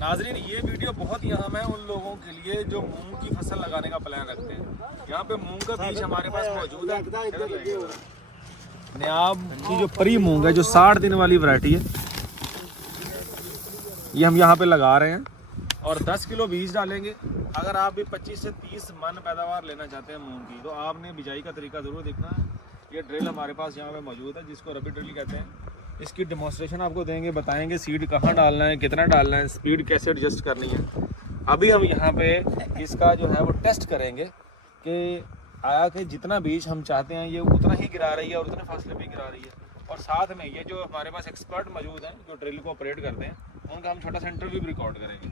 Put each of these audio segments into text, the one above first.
नाजरीन, ये वीडियो बहुत ही अहम है उन लोगों के लिए जो मूंग की फसल लगाने का प्लान रखते हैं। यहाँ पे मूंग का बीज हमारे पास मौजूद है। नियाब की जो परी मूंग है, जो 60 दिन वाली वैरायटी है, ये हम यहाँ पे लगा रहे हैं और 10 किलो बीज डालेंगे। अगर आप भी 25 से 30 मन पैदावार लेना चाहते हैं मूंग की, तो आपने बिजाई का तरीका ज़रूर देखना है। ये ड्रिल हमारे पास यहाँ पे मौजूद है, जिसको रबी ड्रिल कहते हैं। इसकी डेमोन्स्ट्रेशन आपको देंगे, बताएंगे सीड कहाँ डालना है, कितना डालना है, स्पीड कैसे एडजस्ट करनी है। अभी हम यहाँ पे इसका जो है वो टेस्ट करेंगे कि आया कि जितना बीज हम चाहते हैं ये उतना ही गिरा रही है और उतने फासले पे गिरा रही है। और साथ में ये जो हमारे पास एक्सपर्ट मौजूद हैं जो ड्रिल को ऑपरेट करते हैं, उनका हम छोटा सा इंटरव्यू भी रिकॉर्ड करेंगे।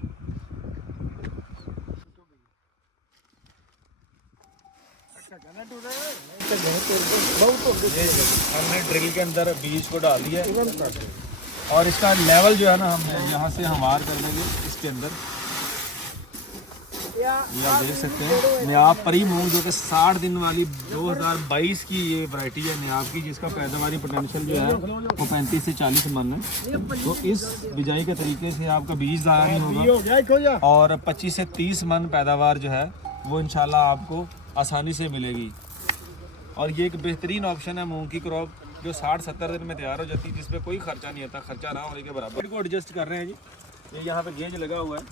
हमने ड्रिल के अंदर बीज को डाल दिया और इसका लेवल जो है ना, हम यहाँ से हमवार कर देंगे इसके अंदर। ये आप देख सकते हैं नियाब परी मूंग, जो कि 60 दिन वाली 2022 की ये वैरायटी है नियाब की, जिसका पैदावारी पोटेंशियल जो है वो 35 से 40 मन है। तो इस बिजाई के तरीके से आपका बीज ज़ाया नहीं होगा और 25 से 30 मन पैदावार जो है वो इंशाल्लाह आपको आसानी से मिलेगी। और ये एक बेहतरीन ऑप्शन है मूंग की क्रॉप, जो 60-70 दिन में तैयार हो जाती है, जिस पे कोई खर्चा नहीं आता, खर्चा ना होने के बराबर। को एडजस्ट कर रहे हैं जी। ये यहाँ पे गेज लगा हुआ है,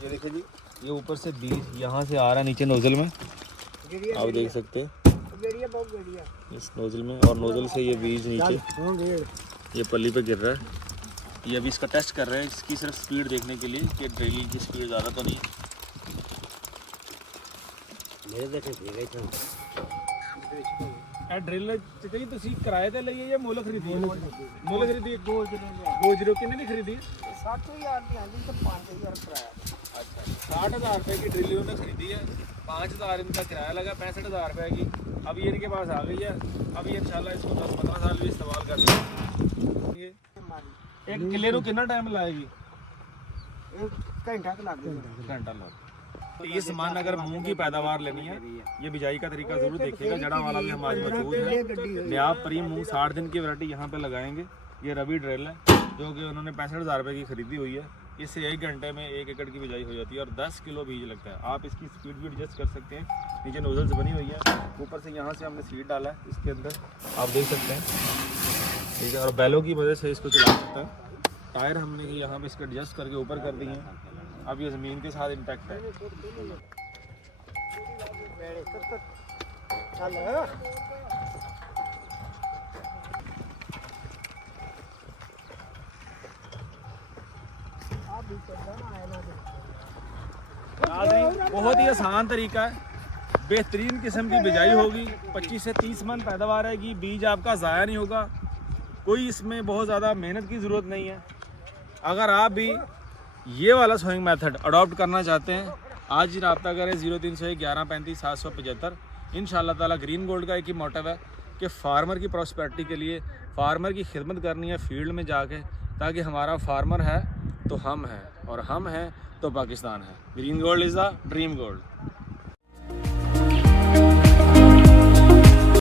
ये देखिए जी, ये ऊपर से बीज यहाँ से आ रहा है नीचे नोजल में, आप देख सकते हैं इस नोजल में, और नोजल से ये बीज नीचे ये पल्ली पे गिर रहा है। ये अभी इसका टेस्ट कर रहे हैं, इसकी सिर्फ स्पीड देखने के लिए कि ड्रिल की स्पीड ज़्यादा तो नहीं है। ड्रिल चाहिए ਤੁਸੀਂ ਕਿਰਾਏ ਤੇ ਲਈ ਹੈ ਜਾਂ ਮੁੱਲ ਖਰੀਦੀ ਹੈ? ਮੁੱਲ ਖਰੀਦੀ ਗੋਜਰੋ ਕਿੰਨੇ ਦੀ खरीदी? 60,000 ਦੀ ਆਂਦੀ ਤੇ 5,000 किराया। अच्छा, 60,000 रुपये की ड्रिल उन्होंने खरीदी है, 5,000 इनका किराया लगा, 65,000 रुपये की। अब ये इनके पास आ गई है, अब ये इंशाल्लाह इसको 10-15 साल भी इस्तेमाल कर लेंगे। एक किले को कितना टाइम लाएगी? घंटा लग। इस मान अगर मूंग की पैदावार लेनी है, ये बिजाई का तरीका जरूर देखिएगा। जड़ा वाला भी हम आज मौजूद है। नियाब परी मूंग 60 दिन की वैरायटी यहाँ पे लगाएंगे। ये रबी ड्रिल है, जो कि उन्होंने 65,000 रुपये की खरीदी हुई है। इससे 1 घंटे में 1 एकड़ की बिजाई हो जाती है और 10 किलो बीज लगता है। आप इसकी स्पीड भी एडजस्ट कर सकते हैं। नीचे नोजल्स बनी हुई है, ऊपर से यहाँ से हमने सीड डाला है इसके अंदर, आप देख सकते हैं, ठीक है। और बैलों की वजह से इसको चला सकता है। टायर हमने यहाँ पे इसके एडजस्ट करके ऊपर कर दिए हैं। अब ये ज़मीन के साथ इंटैक्ट है। बहुत ही आसान तरीका है, बेहतरीन किस्म की बिजाई होगी, 25 से 30 मन पैदावार आएगी, बीज आपका ज़ाया नहीं होगा, कोई इसमें बहुत ज़्यादा मेहनत की ज़रूरत नहीं है। अगर आप भी ये वाला सोइंग मेथड अडॉप्ट करना चाहते हैं, आज ही रब्ता करें 0301 11 35 775। इंशाल्लाह ताला ग्रीन गोल्ड का एक ही मोटिव है कि फार्मर की प्रॉस्पेरिटी के लिए फार्मर की खिदमत करनी है फील्ड में जाके, ताकि हमारा फार्मर है तो हम हैं और हम हैं तो पाकिस्तान है। Green gold is the dream gold.